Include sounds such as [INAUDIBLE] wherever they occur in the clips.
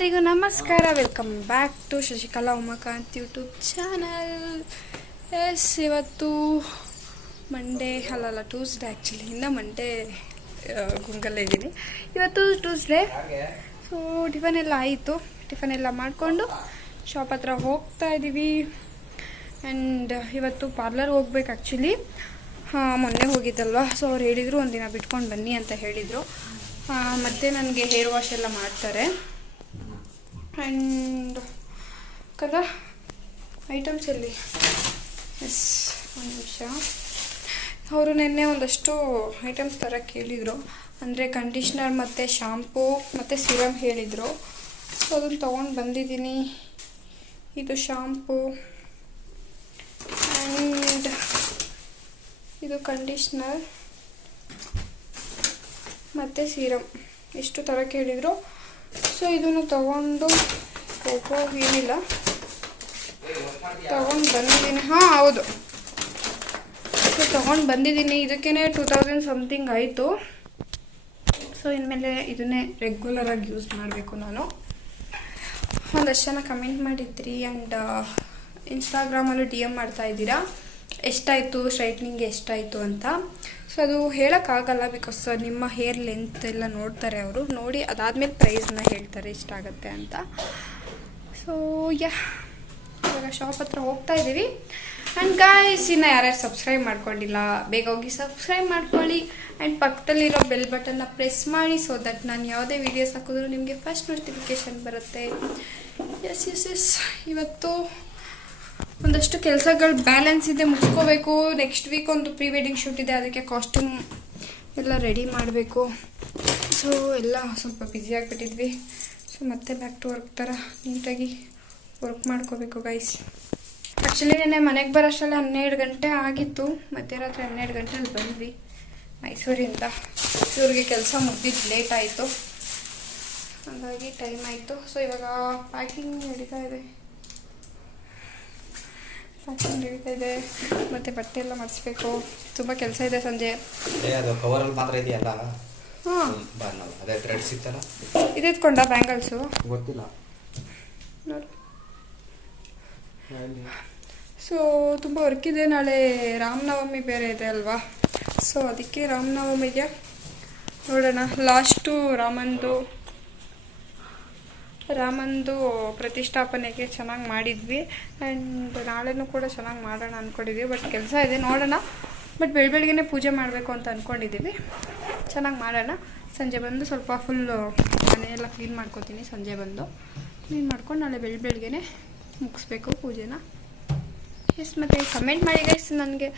ಎಲ್ರಿಗೂ ನಮಸ್ಕಾರ. Welcome back to Shashikala Umakant YouTube channel yes ಇವತ್ತು ಮಂಡೇ ಅಲ್ಲಲ್ಲ ಟ್ಯೂಸ್ಡೇ ಆ್ಯಕ್ಚುಲಿ ಇನ್ನು ಮಂಡೇ ಗುಂಗಲ್ಲೇ ಇದ್ದೀನಿ. ಇವತ್ತು ಟ್ಯೂಸ್ಡೇ ಸೊ ಟಿಫನ್ ಎಲ್ಲ ಆಯಿತು. ಟಿಫನ್ ಎಲ್ಲ ಮಾಡಿಕೊಂಡು ಶಾಪ್ ಹತ್ರ ಹೋಗ್ತಾ ಇದ್ದೀವಿ ಆ್ಯಂಡ್ ಇವತ್ತು ಪಾರ್ಲರ್ ಹೋಗ್ಬೇಕು ಆ್ಯಕ್ಚುಲಿ ಹಾಂ, ಮೊನ್ನೆ ಹೋಗಿದ್ದಲ್ವಾ? ಸೊ ಅವ್ರು ಹೇಳಿದರು, ಒಂದಿನ ಬಿಟ್ಕೊಂಡು ಬನ್ನಿ ಅಂತ ಹೇಳಿದರು. ಮತ್ತು ನನಗೆ ಹೇರ್ ವಾಶ್ ಎಲ್ಲ ಮಾಡ್ತಾರೆ. ಆ್ಯಂಡ್ ಕದ ಐಟಮ್ಸ್ ಎಲ್ಲಿ ಎಸ್ ಒಂದು ನಿಮಿಷ. ಅವರು ನಿನ್ನೆ ಒಂದಷ್ಟು ಐಟಮ್ಸ್ ಥರ ಕೇಳಿದರು. ಅಂದರೆ ಕಂಡೀಷ್ನರ್ ಮತ್ತು ಶಾಂಪೂ ಮತ್ತು ಸಿರಮ್ ಹೇಳಿದರು. ಸೊ ಅದನ್ನು ತೊಗೊಂಡು ಬಂದಿದ್ದೀನಿ. ಇದು ಶಾಂಪೂ ಆ್ಯಂಡ್ ಇದು ಕಂಡೀಷ್ನರ್ ಮತ್ತು ಸೀರಮ್ ಇಷ್ಟು ಥರ ಹೇಳಿದರು ಸೊ, ಇದನ್ನು ತಗೊಂಡು ಹೋಗೋಗೇನಿಲ್ಲ ತಗೊಂಡು ಬಂದಿದ್ದೀನಿ. ಹಾಂ, ಹೌದು. ಸೊ, ತಗೊಂಡು ಬಂದಿದ್ದೀನಿ. ಇದಕ್ಕೇ ಟೂ ತೌಸಂಡ್ ಸಮಥಿಂಗ್ ಆಯಿತು. ಸೊ, ಇನ್ಮೇಲೆ ಇದನ್ನೇ ರೆಗ್ಯುಲರಾಗಿ ಯೂಸ್ ಮಾಡಬೇಕು ನಾನು. ಒಂದಷ್ಟು ಜನ ಕಮೆಂಟ್ ಮಾಡಿದ್ರಿ ಆ್ಯಂಡ್ ಇನ್ಸ್ಟಾಗ್ರಾಮಲ್ಲೂ ಡಿ ಎಂ ಮಾಡ್ತಾ ಇದ್ದೀರಾ. ಎಷ್ಟಾಯಿತು ಸ್ಟ್ರೈಟ್ನಿಂಗ್ ಎಷ್ಟಾಯಿತು ಅಂತ. ಸೊ ಅದು ಹೇಳೋಕ್ಕಾಗಲ್ಲ ಬಿಕಾಸ್ ನಿಮ್ಮ ಹೇರ್ ಲೆಂತ್ ಎಲ್ಲ ನೋಡ್ತಾರೆ ಅವರು. ನೋಡಿ, ಅದಾದಮೇಲೆ ಪ್ರೈಸ್ನ ಹೇಳ್ತಾರೆ ಎಷ್ಟಾಗತ್ತೆ ಅಂತ. ಸೊ ಯಾ ಇವಾಗ ಶಾಪ್ ಹತ್ರ ಹೋಗ್ತಾ ಇದ್ದೀವಿ. ಆ್ಯಂಡ್ ಗಾಯ್ಸ್ ಇನ್ನು ಯಾರ್ಯಾರು ಸಬ್ಸ್ಕ್ರೈಬ್ ಮಾಡ್ಕೊಂಡಿಲ್ಲ, ಬೇಗ ಹೋಗಿ ಸಬ್ಸ್ಕ್ರೈಬ್ ಮಾಡ್ಕೊಳ್ಳಿ. ಆ್ಯಂಡ್ ಪಕ್ಕದಲ್ಲಿರೋ ಬೆಲ್ ಬಟನ್ನ ಪ್ರೆಸ್ ಮಾಡಿ ಸೊ ದಟ್ ನಾನು ಯಾವುದೇ ವೀಡಿಯೋಸ್ ಹಾಕಿದ್ರು ನಿಮಗೆ ಫಸ್ಟ್ ನೋಟಿಫಿಕೇಶನ್ ಬರುತ್ತೆ. ಎಸ್ ಎಸ್ ಎಸ್ ಇವತ್ತು ಒಂದಷ್ಟು ಕೆಲಸಗಳು ಬ್ಯಾಲೆನ್ಸ್ ಇದೆ ಮುಗಿಸ್ಕೋಬೇಕು. ನೆಕ್ಸ್ಟ್ ವೀಕ್ ಒಂದು ಪ್ರೀ ವೆಡ್ಡಿಂಗ್ ಶೂಟ್ ಇದೆ, ಅದಕ್ಕೆ ಕಾಸ್ಟ್ಯೂಮ್ ಎಲ್ಲ ರೆಡಿ ಮಾಡಬೇಕು. ಸೊ ಎಲ್ಲ ಸ್ವಲ್ಪ ಬ್ಯುಸಿ ಆಗಿಬಿಟ್ಟಿದ್ವಿ. ಸೊ ಮತ್ತೆ ಬ್ಯಾಕ್ ಟು ವರ್ಕ್ ಥರ ನೀಟಾಗಿ ವರ್ಕ್ ಮಾಡ್ಕೋಬೇಕು ಗೈಸ್ ಆ್ಯಕ್ಚುಲಿ ನೆನ್ನೆ ಮನೆಗೆ ಬರೋಷ್ಟರಲ್ಲಿ ಹನ್ನೆರಡು ಗಂಟೆ ಆಗಿತ್ತು. ಮಧ್ಯರಾತ್ರಿ ಹನ್ನೆರಡು ಗಂಟೆಯಲ್ಲಿ ಬಂದ್ವಿ ಮೈಸೂರಿಂದ. ಇವ್ರಿಗೆ ಕೆಲಸ ಮುಗ್ದಿದ್ದು ಲೇಟ್ ಆಯಿತು. ಹಾಗಾಗಿ ಟೈಮ್ ಆಯಿತು. ಸೊ ಇವಾಗ ಪ್ಯಾಕಿಂಗ್ ನಡೀತಾ ಇದೆ. ಪ್ಯಾಕಿಂಗ್ ನಡೀತಾ ಇದೆ ಮತ್ತು ಬಟ್ಟೆ ಎಲ್ಲ ಮಾಡಿಸ್ಬೇಕು. ತುಂಬ ಕೆಲಸ ಇದೆ ಸಂಜೆ. ಅದು ಕವರಲ್ಲಿ ಮಾತ್ರ ಇದೆಯಲ್ಲ? ಹಾಂ. ಅದೇ ಇದಿತ್ಕೊಂಡ ಬ್ಯಾಂಗಲ್ಸು ಗೊತ್ತಿಲ್ಲ. ನೋಡು. ಸೊ ತುಂಬ ವರ್ಕ್ ಇದೆ ನಾಳೆ. ರಾಮನವಮಿ ಬೇರೆ ಇದೆ ಅಲ್ವಾ? ಸೊ ಅದಕ್ಕೆ ರಾಮನವಮಿಗೆ ನೋಡೋಣ. ಲಾಸ್ಟು ರಾಮಂದು ರಾಮಂದು ಪ್ರತಿಷ್ಠಾಪನೆಗೆ ಚೆನ್ನಾಗಿ ಮಾಡಿದ್ವಿ. ಆ್ಯಂಡ್ ನಾಳೆನೂ ಕೂಡ ಚೆನ್ನಾಗಿ ಮಾಡೋಣ ಅಂದ್ಕೊಂಡಿದ್ವಿ ಬಟ್ ಕೆಲಸ ಇದೆ, ನೋಡೋಣ. ಬಟ್ ಬೆಳ ಬೆಳಗ್ಗೆನೇ ಪೂಜೆ ಮಾಡಬೇಕು ಅಂತ ಅಂದ್ಕೊಂಡಿದ್ದೀವಿ ಚೆನ್ನಾಗಿ ಮಾಡೋಣ. ಸಂಜೆ ಬಂದು ಸ್ವಲ್ಪ ಫುಲ್ಲು ಮನೆಯೆಲ್ಲ ಕ್ಲೀನ್ ಮಾಡ್ಕೊತೀನಿ ಸಂಜೆ ಬಂದು. ಕ್ಲೀನ್ ಮಾಡ್ಕೊಂಡು ನಾಳೆ ಬೆಳ ಬೆಳಗ್ಗೆನೆ ಮುಗಿಸ್ಬೇಕು ಪೂಜೆನ. ಎಸ್ ಮತ್ತು ಕಮೆಂಟ್ ಮಾಡಿ ಗೈಸ್ ನನಗೆ.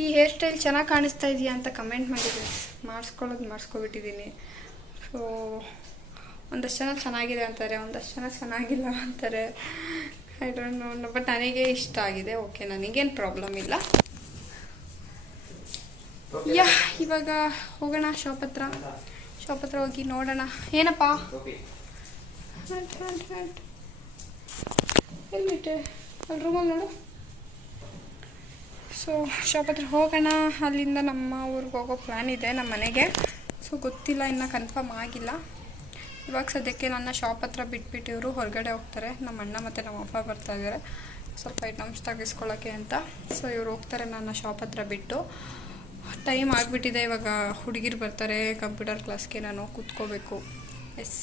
ಈ ಹೇರ್ ಸ್ಟೈಲ್ ಚೆನ್ನಾಗಿ ಕಾಣಿಸ್ತಾ ಇದೆಯಾ ಅಂತ ಕಮೆಂಟ್ ಮಾಡಿದೆ ಮಾಡಿಸ್ಕೊಳ್ಳೋದು ಮಾಡಿಸ್ಕೊಬಿಟ್ಟಿದ್ದೀನಿ ಸೊ ಒಂದಷ್ಟು ಜನ ಚೆನ್ನಾಗಿದೆ ಅಂತಾರೆ ಒಂದಷ್ಟು ಜನ ಚೆನ್ನಾಗಿಲ್ಲ ಅಂತಾರೆ. ಐ ಡೋಂಟ್ ನೋ ಬಟ್ ನನಗೆ ಇಷ್ಟ ಆಗಿದೆ. ಓಕೆ ನನಗೇನು ಪ್ರಾಬ್ಲಮ್ ಇಲ್ಲ. ಯಾ ಇವಾಗ ಹೋಗೋಣ ಶಾಪ್ ಹತ್ರ. ಶಾಪ್ ಹತ್ರ ಹೋಗಿ ನೋಡೋಣ. ಏನಪ್ಪ. ಎಲ್ಲಿಟ್ಟೆ ಅಲ್ಲಿ ರೂಮಲ್ಲಿ ನೋಡು. ಸೊ ಶಾಪ್ ಹತ್ರ ಹೋಗೋಣ. ಅಲ್ಲಿಂದ ನಮ್ಮ ಊರಿಗೆ ಹೋಗೋ ಪ್ಲ್ಯಾನ್ ಇದೆ ನಮ್ಮ ಮನೆಗೆ ಸೊ ಗೊತ್ತಿಲ್ಲ ಇನ್ನೂ ಕನ್ಫರ್ಮ್ ಆಗಿಲ್ಲ. ಇವಾಗ ಸದ್ಯಕ್ಕೆ ನನ್ನ ಶಾಪ್ ಹತ್ರ ಬಿಟ್ಬಿಟ್ಟು ಇವರು ಹೊರಗಡೆ ಹೋಗ್ತಾರೆ. ನಮ್ಮ ಅಣ್ಣ ಮತ್ತು ನಮ್ಮ ಅಪ್ಪ ಬರ್ತಾ ಇದ್ದಾರೆ. ಸ್ವಲ್ಪ ಐಟಮ್ಸ್ ತೆಗೆಸ್ಕೊಳ್ಳೋಕ್ಕೆ ಅಂತ. ಸೊ ಇವ್ರು ಹೋಗ್ತಾರೆ ನನ್ನ ಶಾಪ್ ಹತ್ರ ಬಿಟ್ಟು. ಟೈಮ್ ಆಗಿಬಿಟ್ಟಿದೆ ಇವಾಗ. ಹುಡುಗಿರು ಬರ್ತಾರೆ. ಕಂಪ್ಯೂಟರ್ ಕ್ಲಾಸ್ಗೆ ನಾನು ಕೂತ್ಕೋಬೇಕು. ಎಸ್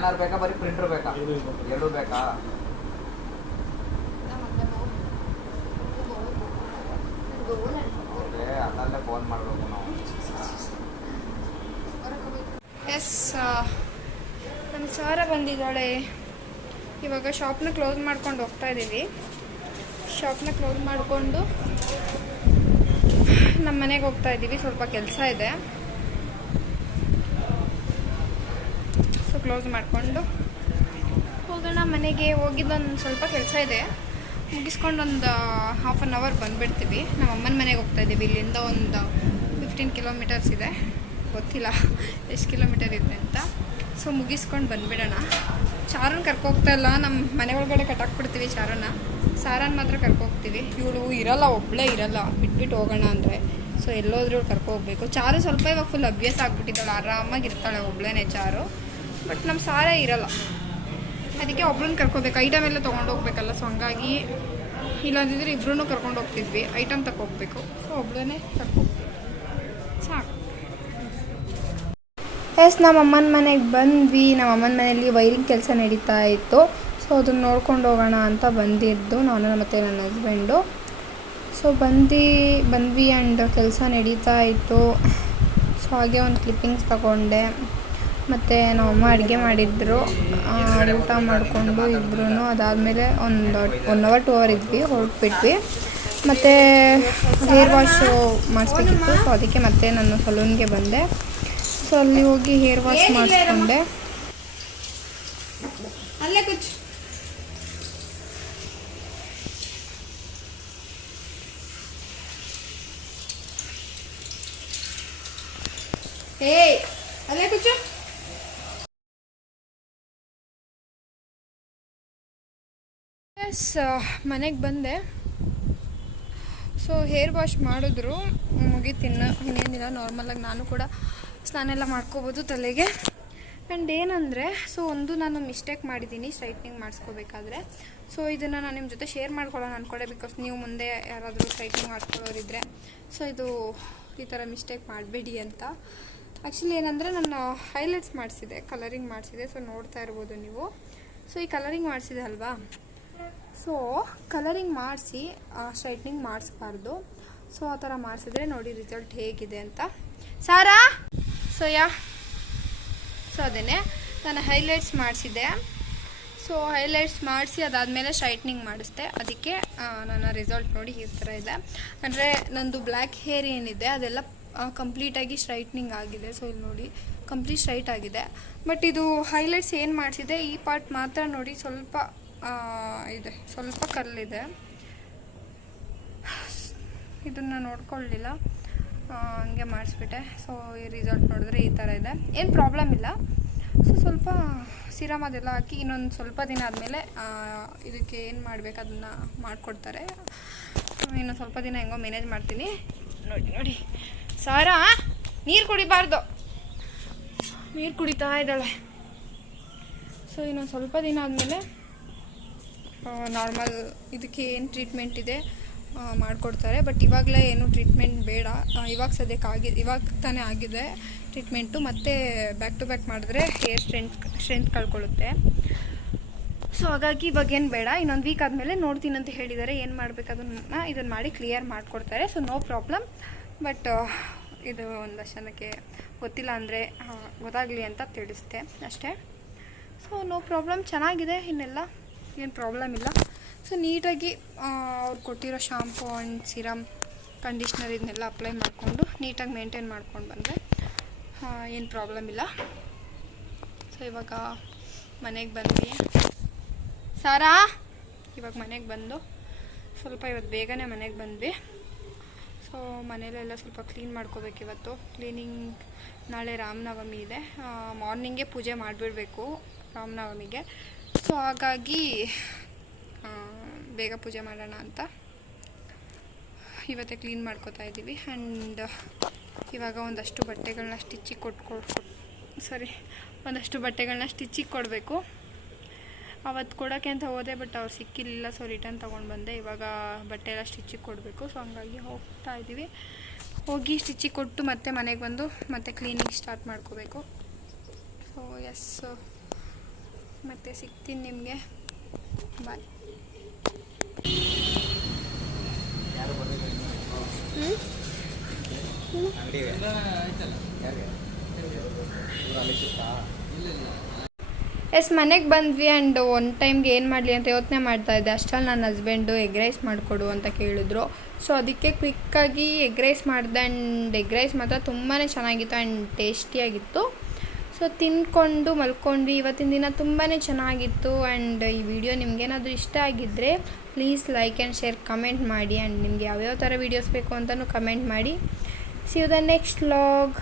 ಸ್ಕ್ಯಾನರ್ ಬೇಕಾ ಬರೀ ಪ್ರಿಂಟರ್ ಬೇಕಾ? ಎರಡು ಬೇಕಾ? ಫೋನ್ ಮಾಡಬೇಕು ನಾವು. ಎಸ್ ನಮ್ಮ ಸಾರ ಬಂದಿದ್ದಾಳೆ. ಇವಾಗ ಶಾಪ್ನ ಕ್ಲೋಸ್ ಮಾಡ್ಕೊಂಡು ಹೋಗ್ತಾ ಇದ್ದೀವಿ ಶಾಪ್ನ ಕ್ಲೋಸ್ ಮಾಡಿಕೊಂಡು ನಮ್ಮ ಮನೆಗೆ ಹೋಗ್ತಾ ಇದ್ದೀವಿ ಸ್ವಲ್ಪ ಕೆಲಸ ಇದೆ ಸೊ ಕ್ಲೋಸ್ ಮಾಡಿಕೊಂಡು ಹೋಗೋಣ. ಮನೆಗೆ ಹೋಗಿದ್ದೊಂದು ಸ್ವಲ್ಪ ಕೆಲಸ ಇದೆ. ಮುಗಿಸ್ಕೊಂಡು ಒಂದು ಹಾಫ್ ಆನ್ ಅವರ್ ಬಂದುಬಿಡ್ತೀವಿ. ನಮ್ಮ ಅಮ್ಮನ ಮನೆಗೆ ಹೋಗ್ತಾ ಇದ್ದೀವಿ. ಇಲ್ಲಿಂದ ಒಂದು ಫಿಫ್ಟೀನ್ ಕಿಲೋಮೀಟರ್ಸ್ ಇದೆ. ಗೊತ್ತಿಲ್ಲ [LAUGHS] ಎಷ್ಟು ಕಿಲೋಮೀಟರ್ ಇದೆ ಅಂತ. ಸೊ ಮುಗಿಸ್ಕೊಂಡು ಬಂದುಬಿಡೋಣ. ಚಾರನ್ ಕರ್ಕೋಗ್ತಾ ಇಲ್ಲ. ನಮ್ಮ ಮನೆ ಒಳಗಡೆ ಕಟ್ಟಾಕ್ಬಿಡ್ತೀವಿ ಚಾರನ್ನ. ಸಾರನ್ನ ಮಾತ್ರ ಕರ್ಕೋಗ್ತೀವಿ. ಇವಳು ಇರಲ್ಲ ಒಬ್ಬಳೇ ಇರಲ್ಲ. ಬಿಟ್ಬಿಟ್ಟು ಹೋಗೋಣ ಅಂದರೆ. ಸೊ ಎಲ್ಲೋದ್ರೂ ಕರ್ಕೊ ಹೋಗ್ಬೇಕು ಚಾರು ಸ್ವಲ್ಪ ಇವಾಗ ಫುಲ್ ಅಭ್ಯಾಸ ಆಗ್ಬಿಟ್ಟಿದ್ದಾಳೆ. ಆರಾಮಾಗಿ ಇರ್ತಾಳೆ ಒಬ್ಳೇನೆ ಚಾರು. ಬಟ್ ನಮ್ಮ ಸಾರ ಇರಲ್ಲ. ಅದಕ್ಕೆ ಒಬ್ರನ್ನ ಕರ್ಕೋಬೇಕು. ಐಟಮ್ ಎಲ್ಲ ತೊಗೊಂಡು ಹೋಗ್ಬೇಕಲ್ಲ ಸೊ ಹಂಗಾಗಿ ಇಲ್ಲಾಂದಿದ್ರೆ ಇಬ್ರು ಕರ್ಕೊಂಡು ಹೋಗ್ತಿದ್ವಿ. ಐಟಮ್ ತಗೋಗ್ಬೇಕು ಸೊ ಒಬ್ಳೇ ಕರ್ಕೋಗ್ತೀವಿ ಸಾಕು. ಎಸ್ ನಮ್ಮ ಅಮ್ಮನ ಮನೆಗೆ ಬಂದ್ವಿ. ನಮ್ಮ ಅಮ್ಮನ ಮನೆಯಲ್ಲಿ ವೈರಿಂಗ್ ಕೆಲಸ ನಡೀತಾ ಇತ್ತು. ಸೊ ಅದನ್ನ ನೋಡ್ಕೊಂಡು ಹೋಗೋಣ ಅಂತ ಬಂದಿದ್ದು. ನಾನು ಮತ್ತು ನನ್ನ ಹಸ್ಬೆಂಡು ಸೊ ಬಂದು, ಬಂದ್ವಿ ಆ್ಯಂಡ್ ಕೆಲಸ ನಡೀತಾ ಇತ್ತು. ಸೊ ಹಾಗೆ ಒಂದು ಕ್ಲಿಪ್ಪಿಂಗ್ಸ್ ತಗೊಂಡೆ. ಮತ್ತು ನಮ್ಮಮ್ಮ ಅಡುಗೆ ಮಾಡಿದ್ರು ಊಟ ಮಾಡಿಕೊಂಡು ಇಬ್ರು ಅದಾದಮೇಲೆ ಒಂದು ಒನ್ ಅವರ್ ಟು ಅವರ್ ಇದ್ವಿ ಹೊರಟ್ಬಿಟ್ವಿ. ಮತ್ತು ಹೇರ್ ವಾಶು ಮಾಡಿಸ್ಬೇಕಿತ್ತು ಸೊ ಅದಕ್ಕೆ ಮತ್ತೆ ನಾನು ಸಲೂನ್ಗೆ ಬಂದೆ. ಸೊ ಅಲ್ಲಿ ಹೋಗಿ ಹೇರ್ ವಾಶ್ ಮಾಡಿಸ್ಕೊಂಡೆ. ಅಲ್ಲೇ ಏಯ್ ಅಲ್ಲೇ ಕುಚ್ಚು ಎಸ್ ಮನೆಗೆ ಬಂದೆ. ಸೊ ಹೇರ್ ವಾಶ್ ಮಾಡಿದ್ರು. ಮುಗಿ ತಿನ್ನ ಇನ್ನೇನಿಲ್ಲ ನಾರ್ಮಲಾಗಿ ನಾನು ಕೂಡ ಸ್ನಾನ ಎಲ್ಲ ಮಾಡ್ಕೋಬೋದು ತಲೆಗೆ. ಆ್ಯಂಡ್ ಏನಂದರೆ ಸೊ ಒಂದು ನಾನು ಮಿಸ್ಟೇಕ್ ಮಾಡಿದ್ದೀನಿ ಸ್ಟ್ರೈಟ್ನಿಂಗ್ ಮಾಡಿಸ್ಕೋಬೇಕಾದ್ರೆ. ಸೊ ಇದನ್ನು ನಾನು ನಿಮ್ಮ ಜೊತೆ ಶೇರ್ ಮಾಡ್ಕೊಳ್ಳೋಣ ಅಂದ್ಕೊಂಡೆ ಬಿಕಾಸ್ ನೀವು ಮುಂದೆ ಯಾರಾದರೂ ಸ್ಟ್ರೈಟ್ನಿಂಗ್ ಮಾಡ್ಕೊಳ್ಳೋರಿದ್ರೆ. ಸೊ ಇದು ಈ ಥರ ಮಿಸ್ಟೇಕ್ ಮಾಡಬೇಡಿ ಅಂತ. ಆ್ಯಕ್ಚುಲಿ ಏನಂದರೆ, ನಾನು ಹೈಲೈಟ್ಸ್ ಮಾಡಿಸಿದೆ ಕಲರಿಂಗ್ ಮಾಡಿಸಿದೆ. ಸೊ ನೋಡ್ತಾ ಇರ್ಬೋದು ನೀವು. ಸೊ ಈ ಕಲರಿಂಗ್ ಮಾಡಿಸಿದೆ ಅಲ್ವಾ? ಸೊ ಕಲರಿಂಗ್ ಮಾಡಿಸಿ ಸ್ಟ್ರೈಟ್ನಿಂಗ್ ಮಾಡಿಸ್ಬಾರ್ದು. ಸೊ ಆ ಥರ ಮಾಡಿಸಿದ್ರೆ ನೋಡಿ ರಿಸಲ್ಟ್ ಹೇಗಿದೆ ಅಂತ. ಸಾರಾ? So yeah? ಸೊ ಅದೇ ನಾನು ಹೈಲೈಟ್ಸ್ ಮಾಡಿಸಿದೆ ಸೊ ಹೈಲೈಟ್ಸ್ ಮಾಡಿಸಿ ಅದಾದಮೇಲೆ ಸ್ಟ್ರೈಟ್ನಿಂಗ್ ಮಾಡಿಸ್ದೆ. ಅದಕ್ಕೆ ನನ್ನ ರಿಸಲ್ಟ್ ನೋಡಿ ಈ ಥರ ಇದೆ. ಅಂದರೆ ನಂದು ಬ್ಲ್ಯಾಕ್ ಹೇರ್ ಏನಿದೆ, ಅದೆಲ್ಲ ಕಂಪ್ಲೀಟಾಗಿ ಸ್ಟ್ರೈಟ್ನಿಂಗ್ ಆಗಿದೆ. ಸೊ ಇಲ್ಲಿ ನೋಡಿ ಕಂಪ್ಲೀಟ್ ಸ್ಟ್ರೈಟ್ ಆಗಿದೆ. ಬಟ್ ಇದು ಹೈಲೈಟ್ಸ್ ಏನು ಮಾಡಿಸಿದೆ, ಈ ಪಾರ್ಟ್ ಮಾತ್ರ ನೋಡಿ ಸ್ವಲ್ಪ ಇದೆ. ಸ್ವಲ್ಪ ಕಲ್ಲಿದೆ ಇದನ್ನು ನೋಡ್ಕೊಳ್ಳಿಲ್ಲ. ಹಂಗೆ ಮಾಡಿಸ್ಬಿಟ್ಟೆ. ಸೊ ಈ ರಿಸಲ್ಟ್ ನೋಡಿದ್ರೆ ಈ ಥರ ಇದೆ. ಏನು ಪ್ರಾಬ್ಲಮ್ ಇಲ್ಲ. ಸೊ ಸ್ವಲ್ಪ ಸಿರಮ್ ಅದೆಲ್ಲ ಹಾಕಿ ಇನ್ನೊಂದು ಸ್ವಲ್ಪ ದಿನ ಆದಮೇಲೆ ಇದಕ್ಕೆ ಏನು ಮಾಡಬೇಕು ಅದನ್ನು ಮಾಡಿಕೊಡ್ತಾರೆ. ಇನ್ನು ಸ್ವಲ್ಪ ದಿನ ಹೆಂಗೋ ಮ್ಯಾನೇಜ್ ಮಾಡ್ತೀನಿ. ನೋಡಿ ನೋಡಿ. ಸಾರಾ ನೀರು ಕುಡಿಬಾರ್ದು. ನೀರು ಕುಡಿತಾ ಇದ್ದಾಳೆ. ಸೊ ಇನ್ನೊಂದು ಸ್ವಲ್ಪ ದಿನ ಆದಮೇಲೆ ನಾರ್ಮಲ್ ಇದಕ್ಕೆ ಏನು ಟ್ರೀಟ್ಮೆಂಟ್ ಇದೆ ಮಾಡಿಕೊಡ್ತಾರೆ. ಬಟ್ ಇವಾಗಲೇ ಏನು ಟ್ರೀಟ್ಮೆಂಟ್ ಬೇಡ. ಇವಾಗ ಸದ್ಯಕ್ಕೆ ಆಗಿ, ಇವಾಗ ತಾನೇ ಆಗಿದೆ ಟ್ರೀಟ್ಮೆಂಟು ಮತ್ತು ಬ್ಯಾಕ್ ಟು ಬ್ಯಾಕ್ ಮಾಡಿದ್ರೆ ಹೇರ್ ಸ್ಟ್ರೆಂತ್ ಸ್ಟ್ರೆಂತ್ ಕಳ್ಕೊಳ್ಳುತ್ತೆ. ಸೊ ಹಾಗಾಗಿ ಇವಾಗ ಏನು ಬೇಡ. ಇನ್ನೊಂದು ವೀಕ್ ಆದಮೇಲೆ ನೋಡ್ತೀನಿ ಅಂತ ಹೇಳಿದ್ದಾರೆ ಏನು ಮಾಡಬೇಕು ಅದನ್ನು ಇದನ್ನು ಮಾಡಿ ಕ್ಲಿಯರ್ ಮಾಡಿಕೊಡ್ತಾರೆ. ಸೊ ನೋ ಪ್ರಾಬ್ಲಮ್ ಬಟ್ ಇದು ಒಂದು ಜನಕ್ಕೆ ಗೊತ್ತಿಲ್ಲ ಅಂದರೆ ಗೊತ್ತಾಗಲಿ ಅಂತ ತಿಳಿಸ್ದೆ. ಅಷ್ಟೇ. ಸೊ ನೋ ಪ್ರಾಬ್ಲಮ್ ಚೆನ್ನಾಗಿದೆ ಇನ್ನೆಲ್ಲ. ಏನು ಪ್ರಾಬ್ಲಮ್ ಇಲ್ಲ. ಸೊ ನೀಟಾಗಿ ಅವ್ರು ಕೊಟ್ಟಿರೋ ಶಾಂಪು ಆ್ಯಂಡ್ ಸಿರಮ್ ಕಂಡೀಷ್ನರ್ ಇದನ್ನೆಲ್ಲ ಅಪ್ಲೈ ಮಾಡಿಕೊಂಡು ನೀಟಾಗಿ ಮೇಂಟೈನ್ ಮಾಡ್ಕೊಂಡು ಬಂದರೆ ಏನು ಪ್ರಾಬ್ಲಮ್ ಇಲ್ಲ. ಸೊ ಇವಾಗ ಮನೆಗೆ ಬಂದ್ವಿ. ಸಾರಾ? ಇವಾಗ ಮನೆಗೆ ಬಂದು ಸ್ವಲ್ಪ ಇವತ್ತು ಬೇಗನೆ ಮನೆಗೆ ಬಂದ್ವಿ. ಸೊ ಮನೇಲೆಲ್ಲ ಸ್ವಲ್ಪ ಕ್ಲೀನ್ ಮಾಡ್ಕೋಬೇಕು ಇವತ್ತು. ಕ್ಲೀನಿಂಗ್ ನಾಳೆ ರಾಮನವಮಿ ಇದೆ. ಮಾರ್ನಿಂಗೇ ಪೂಜೆ ಮಾಡಿಬಿಡ್ಬೇಕು ರಾಮನವಮಿಗೆ. ಸೊ ಹಾಗಾಗಿ ಬೇಗ ಪೂಜೆ ಮಾಡೋಣ ಅಂತ ಇವತ್ತೇ ಕ್ಲೀನ್ ಮಾಡ್ಕೋತಾ ಇದ್ದೀವಿ. ಆ್ಯಂಡ್ ಇವಾಗ ಒಂದಷ್ಟು ಬಟ್ಟೆಗಳನ್ನ ಸ್ಟಿಚ್ಚಿಗೆ ಕೊಟ್ಕೊಡ್ ಸಾರಿ ಒಂದಷ್ಟು ಬಟ್ಟೆಗಳನ್ನ ಸ್ಟಿಚ್ಚಿಗೆ ಕೊಡಬೇಕು. ಅವತ್ತು ಕೊಡೋಕ್ಕೆ ಅಂತ ಹೋದೆ ಬಟ್ ಅವ್ರು ಸಿಕ್ಕಿರಲಿಲ್ಲ ಸೊ ರಿಟರ್ನ್ ತೊಗೊಂಡು ಬಂದೆ. ಇವಾಗ ಬಟ್ಟೆ ಎಲ್ಲ ಸ್ಟಿಚ್ಚಿಗೆ ಕೊಡಬೇಕು. ಸೊ ಹಂಗಾಗಿ ಹೋಗ್ತಾ ಇದ್ದೀವಿ. ಹೋಗಿ ಸ್ಟಿಚ್ಚಿಗೆ ಕೊಟ್ಟು ಮತ್ತೆ ಮನೆಗೆ ಬಂದು ಮತ್ತೆ ಕ್ಲೀನಿಂಗ್ ಸ್ಟಾರ್ಟ್ ಮಾಡ್ಕೋಬೇಕು. ಸೊ ಎಸ್ ಮತ್ತೆ ಸಿಗ್ತೀನಿ ನಿಮಗೆ. ಬಾಯ್ ಎಸ್ ಮನೆಗೆ ಬಂದ್ವಿ ಆ್ಯಂಡ್ ಒನ್ ಟೈಮ್ಗೆ ಏನು ಮಾಡಲಿ ಅಂತ ಯೋಚನೆ ಮಾಡ್ತಾ ಇದ್ದೆ. ಅಷ್ಟರಲ್ಲಿ ನನ್ನ ಹಸ್ಬೆಂಡು ಎಗ್ ರೈಸ್ ಮಾಡಿಕೊಡು ಅಂತ ಕೇಳಿದ್ರು. ಸೊ ಅದಕ್ಕೆ ಕ್ವಿಕ್ಕಾಗಿ ಎಗ್ ರೈಸ್ ಮಾಡಿದೆ ಆ್ಯಂಡ್ ಎಗ್ ರೈಸ್ ಮಾತ್ರ ತುಂಬಾ ಚೆನ್ನಾಗಿತ್ತು ಆ್ಯಂಡ್ ಟೇಸ್ಟಿಯಾಗಿತ್ತು ಸೊ ತಿಂದ್ಕೊಂಡು ಮಲ್ಕೊಂಡ್ವಿ. ಇವತ್ತಿನ ದಿನ ತುಂಬಾ ಚೆನ್ನಾಗಿತ್ತು. ಆ್ಯಂಡ್ ಈ ವಿಡಿಯೋ ನಿಮಗೇನಾದರೂ ಇಷ್ಟ ಆಗಿದ್ದರೆ please like and share comment ಮಾಡಿ. ಆ್ಯಂಡ್ ನಿಮಗೆ ಯಾವ್ಯಾವ ಥರ ವೀಡಿಯೋಸ್ ಬೇಕು ಅಂತಲೂ ಕಮೆಂಟ್ ಮಾಡಿ. See you the next log